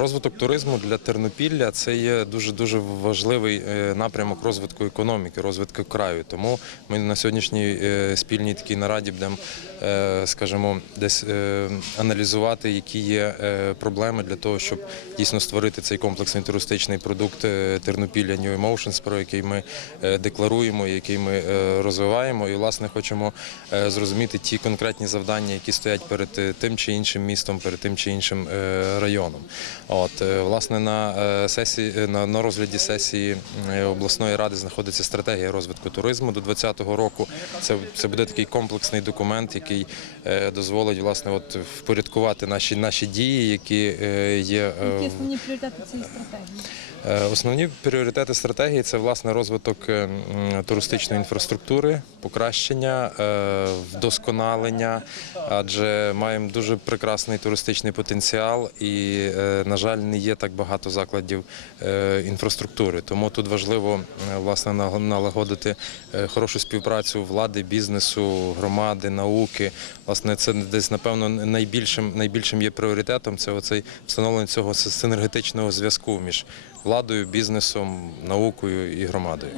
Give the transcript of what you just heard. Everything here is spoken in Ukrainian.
Розвиток туризму для Тернопілля це є дуже дуже важливий е, напрямок розвитку економіки, розвитку краю. Тому ми на сьогоднішній е, спільній такій нараді будемо, е, скажімо, десь аналізувати, які є проблеми для того, щоб дійсно створити цей комплексний туристичний продукт Тернопілля New Emotions, про який ми декларуємо, який ми розвиваємо. І власне хочемо зрозуміти ті конкретні завдання, які стоять перед тим чи іншим містом, перед тим чи іншим районом. От е, власне на е, сесії е, на, на розгляді сесії обласної ради знаходиться стратегія розвитку туризму до 2020 року. Це, це буде такий комплексний документ, який дозволить власне от впорядкувати наші наші дії, які є Які основні пріоритети цієї стратегії? Основні пріоритети стратегії це власне розвиток туристичної інфраструктури, покращення, вдосконалення, адже маємо дуже прекрасний туристичний потенціал, і, на жаль, не є так багато закладів е, інфраструктури. Тому тут важливо е, власне налагодити е, хорошу співпрацю влади, бізнесу, громади, науки. Власне, це десь напевно найбільшим найбільшим є пріоритетом. Це оцей встановлення цього синергетичного зв'язку між владою, бізнесом, наукою і громадою.